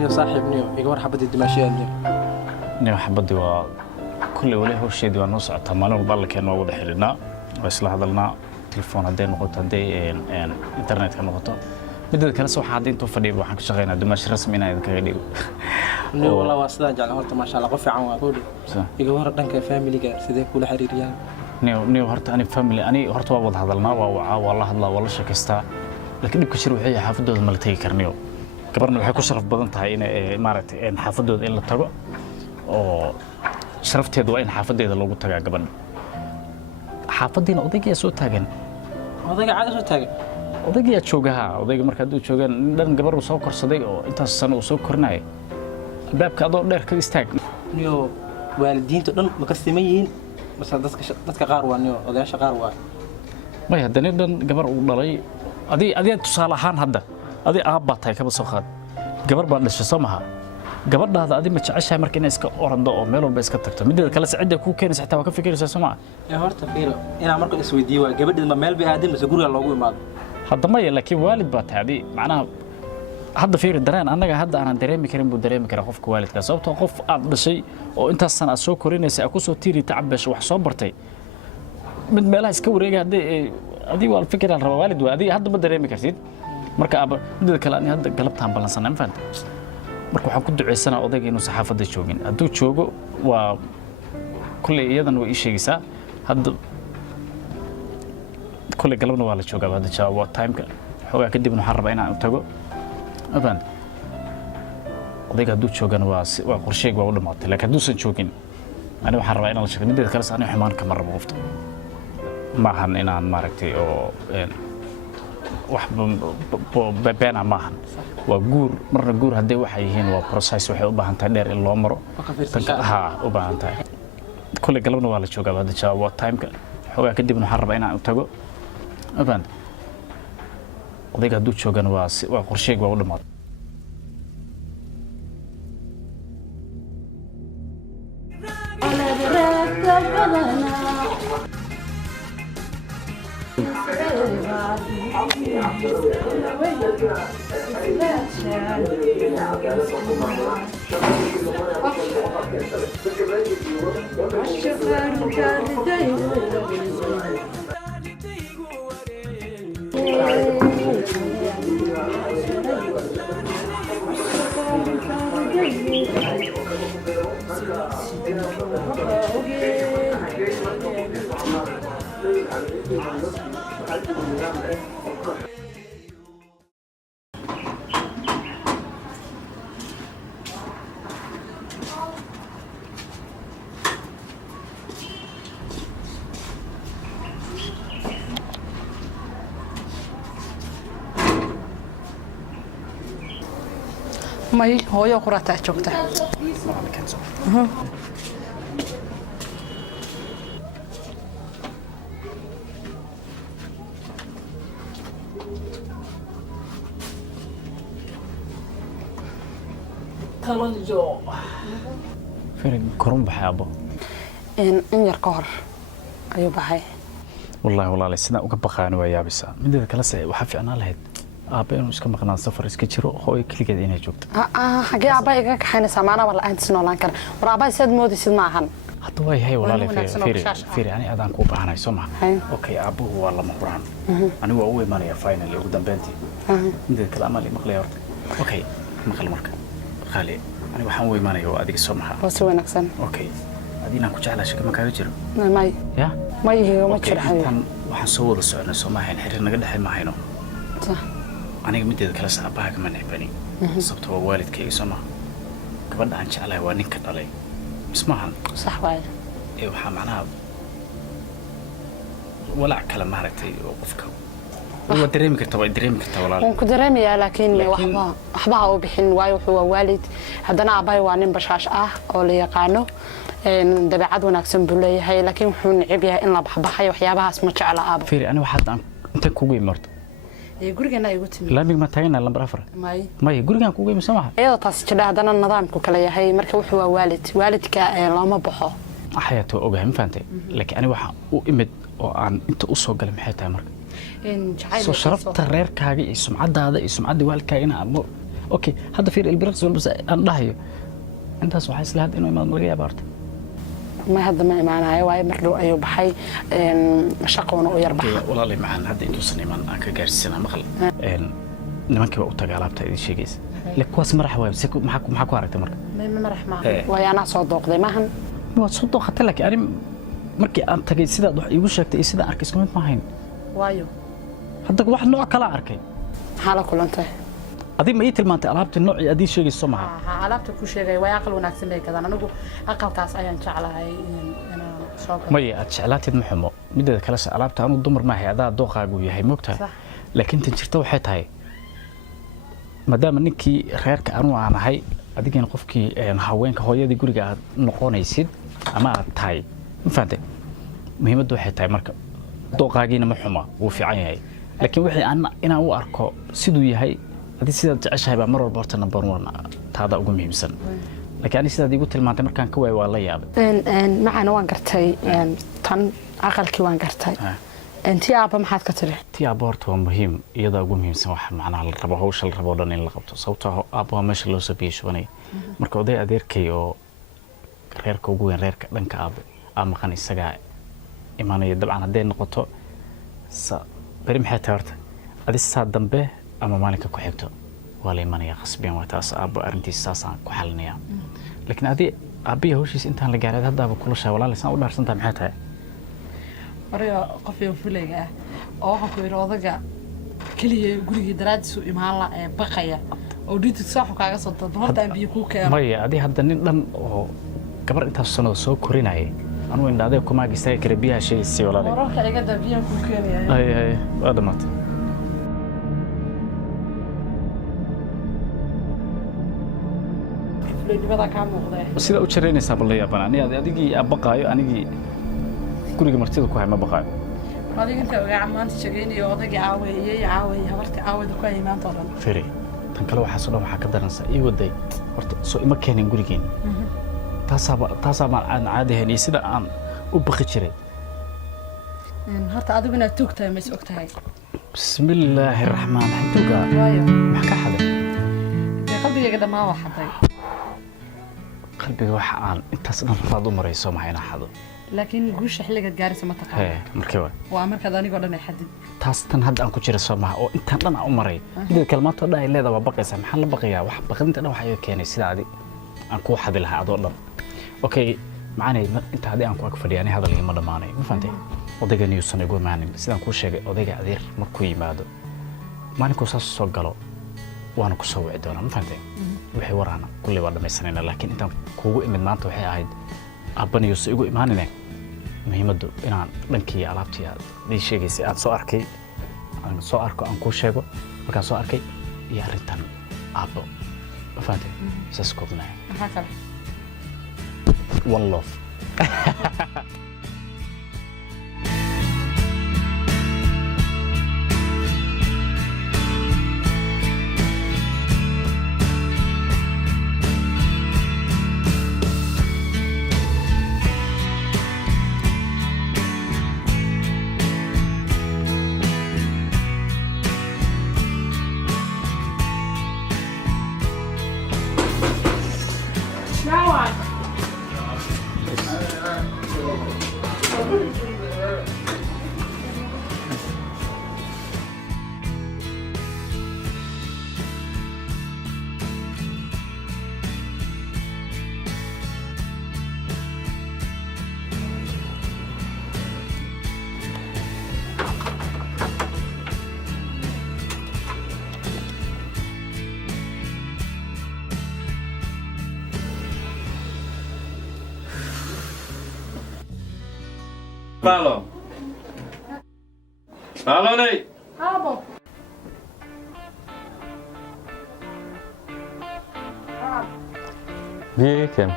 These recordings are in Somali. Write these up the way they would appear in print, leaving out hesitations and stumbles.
نيو صاحب نيو يقور حبدي الدماشية نيو نيو حبدي كل وله هو شيء ديوان نص عتمانه وضل كأنه واضح لنا بس لهذا لنا تلفون هدي نقطة هدي إنترنت كنقطة بدل كلا سو حادين توفدي وحنا شغالين دماش رسمينا إذا كغيري نيو والله واصلا جعل هرت ما شاء الله قف عن وقولي يقور دنك فاميلي قال سيدي كل حريريان نيو هرت أنا فاميلي أنا هرت واضح هذا لنا والله هذا والله شكستا لكن بكشرو هي حافظ الملتي كرنيو كبرنا waxay ku sharaf badan tahay in maaragtay xaafadooda in la tago oo sharafteedu waa in xaafadeeda loogu tagaa gabadha xaafadiina odayga soo taagan odayga caad soo taagan odayga joogaha odayga marka uu joogan dhan gabar uu soo korsaday oo intaas sano uu soo kornay baabka adoo dheer ka istaag niyo waalidiintu dhan ma ka sameeyeen bas dadka qaar waa niyo odayaasha qaar waa ma hadana dhan gabar uu dhalay adii tusaale ahaan hadda adii aabba tahay kaba soo qaad gabar baa dhashay Soomaha gabadhaada adii ma jeceshahay marka inay iska orando oo meel walba iska tagto mideeda kale sacida ku keenaysa xitaa waa ka fikiraysaa Soomaa horta fiiro ina marka isweydiiyo waa gabadheed ma meel bay aadin mise guriga loogu imaado hadda ma laakiin waalid baa tahay adii macnaha hadda fiiro dareen anaga hadda aan dareemi karin buu dareemi karaa qofka waalidka sababtoo qof aad dhashay oo intaas sana soo korinaysa ku soo tiiri tacbesh wax soo bartay mid meelaha iska wareegay adii waa fikiraan raba waalid waa adii hadda ma dareemi kartid marka midda kale aan hadda galabtaan balansanay ma fahantaa marka waxaan ku duceysanaa odayga inuu saxaafadda joogin hadduu joogo waa kulay iyadan way ii sheegaysaa hadda kulay galabna waa la joogaa hadda jawaab waa timeka xoogaa kadib waxaan rabaa inaan tago ma fahantaa odayga hadduu joogana waa qorsheyga waa u dhamaatay laakiin hadduusan joogin ani waxaan rabaa inaan la sheego midda kale ani xumaan kama rabo qofta maahan inaan maaragtay oo wax beena maahan waa guur marna guur haday waxay yihiin waa process waxay u baahan tahay dheer in loo maro u baahan tahay kulay galabna waa la joogaa hadda jawaab waa timeka xoogaa kadib waxaan rabaa inaan tago ma fahantaa odayga hadduu joogana waa qorsheyga waa u dhamaatay ماي هويا قرأت أشوفته. تلنجو. فرق كرم بحابه. إن يركور. أيوة بحي. والله لسنا وكبخان ويا بس. من ذا كلاسة وحفي أنا لهد. أبين وش كم قناة سفر إسكتشرو خوي كل كده هنا جوت. حاجة أباي كحين سمعنا ولا أنت سنولان كان وراباي سد مودي سد معهن. حتى هي والله فيري يعني أذان كوب أنا يسمع. أوكي أبوه والله مقران. أنا هو أول مرة فاينل قدام بنتي. من الكلام اللي مقلي أوكي مقل مرك. خالي أنا بحاول ما هو أديك السمع. بس وين أحسن. أوكي. أدينا كوجعل شكل ما كان يجرو. ماي. يا. ماي هي وما تشرح حي. وحنصور السؤال السمع هين حرر نقدر حين ما هينو. صح. أنا قمت إذا كلاس أباها كمان نحبني صبت هو والد كي يسمع كبرنا عن شعله ونكت عليه اسمعها صح وايد إيه وحام معناها ولا كلام مهرتي وقفك هو دريم كرتا ولا ممكن دريمي لكن وحبها أو بحين واي وهو والد هذانا أباي وانين بشاش أو اللي يقانو دبعات ونكسم بلي هاي لكن وحون عبيها إن بحبها وحيابها اسمه على أبو فيري أنا واحد أنت كوجي مرت gurigan ay ugu timid laamig ma taagna lambar 4 may gurigan kugu imsamaha ayada taas jira hadana nidaamku kala yahay marka wuxuu waa waalidka lama baxo axayto ogahay ma faantay laakiin ani waxa uu imid oo aan inta u soo galay maxay tahay marka in jacayl soo sharafta reerkaaga iyo sumcadaada iyo sumcadii waalidkaaga in اوكي هذا في البرقص بس ان دحيو انت سو حيس لهاد انه ما laga yaabo horta ما هذا ما معناه واي مردو ايو بحي shaqoona u yar baxa walaalay macaan hadda intuu saniman aan ka gaarsiina maqal nimankii u tagay alaabta idin sheegaysa likuwaas marax waay maxaa ku aragtay marka ma marax ma way ana soo dooqday maahan ma soo dooqatay laakiin ani markii aan tagay sidaad wax iigu sheegtay sida arkay isku mid ma ahayn waayo hadda wax nooc kala arkay maxaa la kulantay adii ma ii tilmaantay alaabta noocii adii sheegayso ma aha alaabta ku sheegay way aqal wanaagsan bay kadaan anigu aqalkaas ayaan jeclahay inaan soo galo maya aad jeclaatid ma xumo mideeda kale alaabta anu dumar ma hayada dooqaagu yahay moogtaa laakiin tan jirta waxay tahay maadaama ninkii reerka anu aan ahay adigina qofkii haweenka hooyadii guriga aad noqonaysid ama aad tahay ma fahamtay muhiimaddu waxay tahay marka dooqaagiina ma xuma wuu fiican yahay laakiin wixii inaan u arko siduu yahay hadii sidaad jeceshahay baa mar walba horta number 1 taada ugu muhiimsan laakiin ani sidaad igu tilmaantay markaan ka waay waa la yaabay macana waan gartay tan aqalkii waan gartay intii aaba maxaad ka tiri tii aaba horta waa muhiim iyada ugu muhiimsan waxa macnaha la rabo hawsha la rabo dhan in la qabto sababtoo aaba waa meesha loo sabiyo shubanay marka oday adeerkay oo reerka ugu weyn reerka dhanka aaba maqan isaga imaanaya dabcan haday noqoto bari maxay tahay horta adis saa dambe ama maalinka ku xigto waa la imanaya qasbiyan waa taas aaba arintiisa saasaan ku xalinaya laakiin adii aabiya hawshiis intaan la gaaray haddaaba kula shaa walaaleysan u dhaarsantaa maxay tahay mariyo qof iyo fulayga oo waxa ku yiri odaga kaliya guriga daraadiisu imaan la ee baqaya oo dhigto sax kaaga soo dad horta biyo ku keenay maya adii hadda nin dhan oo gabar intaas sano soo korinayay anu indhaadee kuma gisay kare biyaha sheegay walaalay wararka iga dabiyo ku keenay ay waa dhamaatay sida u jireynaysaa bal la yaabana adigii baqaayo anigii guriga martida ku hay ma baqaayo adiga inta ogaa maanta shaqeynay odayga caaweeyay habarta caawada ku ay maanta oran firi tan kale waxa soo dhan waxa ka daransa ii waday horta soo ima keenin gurigeen taasaba aan caadi ahayn sida aan u baqi jiray horta adigu inaad tugtahay ma is ogtahay bismillaahi raxmaan raxiim tuga ma ka xaday qalbigayga dhamaa waa xaday qalbiga waxa aan intaas dhan raad u marayso ma hayna xado laakiin guusha xilliga gaaraysa ma taqaan markii waa markaad anigoo dhan ay xadid taas tan hadda aan ku jira Soomaha oo inta dhan aan u maray mid kalmaanto dhan ay leedahay waa baqaysa maxaa la baqayaa wax baqinta dhan waxa ay keenay sida adi aan ku xadi lahaa adoo dhan okay macaanay inta hadii aan ku ag fadhiyaanay hadalkii ma dhamaanay ma fahantay odayga niyuusan igu imaanin sidaan ku sheegay odayga adeer markuu yimaado maalinkuu saas soo galo waana ku soo wici doonaa ma fahantay wixii waraana kulli waa dhamaysanayna laakiin intaan kuugu imid maanta waxay ahayd aabaniyuusan igu imaaninay muhiimaddu inaan dhankii alaabtii aad ii sheegaysay aad soo arkay aan soo arko aan kuu sheego markaan soo arkay iyo arrintan aabbo ma fahantay saas koobnaya maxaa kale one love Paolo. Paolo nei. Abo. Biyekem.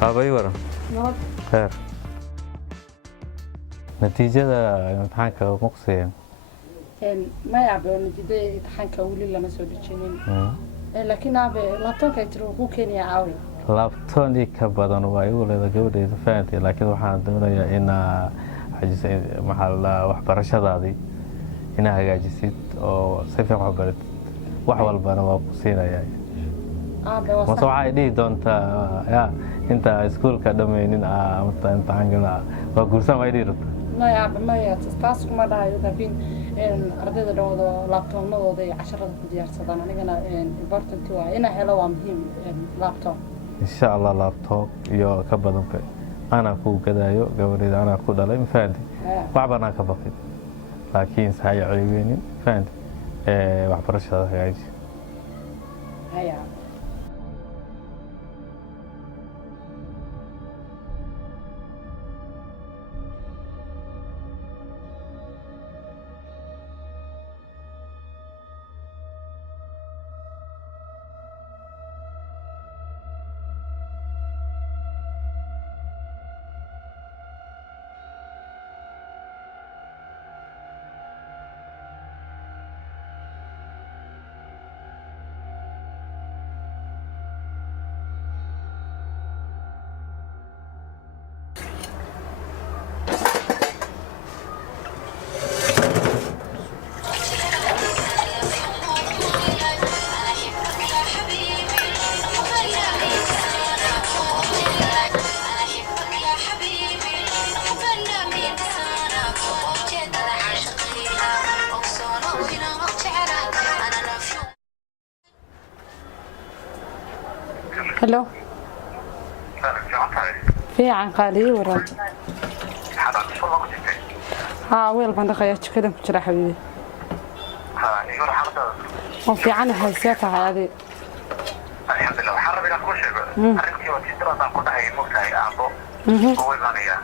Aabay waran. Nabad. Khair. natiijada imtixaanka maqsiyeen ma yaabo natiijada imtixaanka wali lama soo dhijinin laakiin aabe laabtoonka tiro ku keenaya caawi laabtoonii ka badan waa igu leedahay gabadheeda fahamtay laakiin waxaan doonayaa inaa waxbarashadaadii inaa hagaajisid oo si fiican wax baratid wax walbana waa ku siinayaa mase waxay dhihi doontaa inta iskuulka dhammaynin imtixaanka waa guursan way dhihi rabtaa maya taas kuma dhahayo laakiin ardayda dhawado laabtoomadooda iyo casharada ku diyaarsadaan anigana important waa inaa helo waa muhiim laabtoom insha allah laabtoob iyo ka badanba anaa ku gadaayo gabadheeda anaa ku dhalay ma fahanti waxba anaa ka baqin laakiin se haya ceebeynin fahanti waxbarashada hagaaji هلو في عن قالي ورا ويل بندقيا كده كجرا حبيبي وفي عنها هيساتها هذه الحمد لله حرب الى كل شيء arrintii waa sidoo aan ku dhahay moogtahay aabo oo imaanaya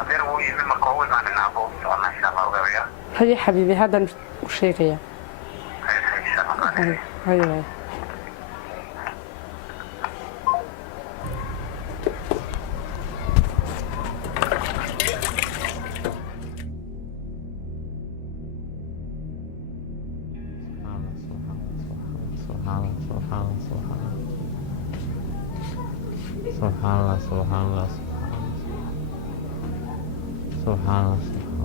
adeer wuu yimid marka uu imaanaya aabo insha Allah ogaaya هي حبيبي هذا وشيك يا هي سبحان الله سبحان الله سبحان الله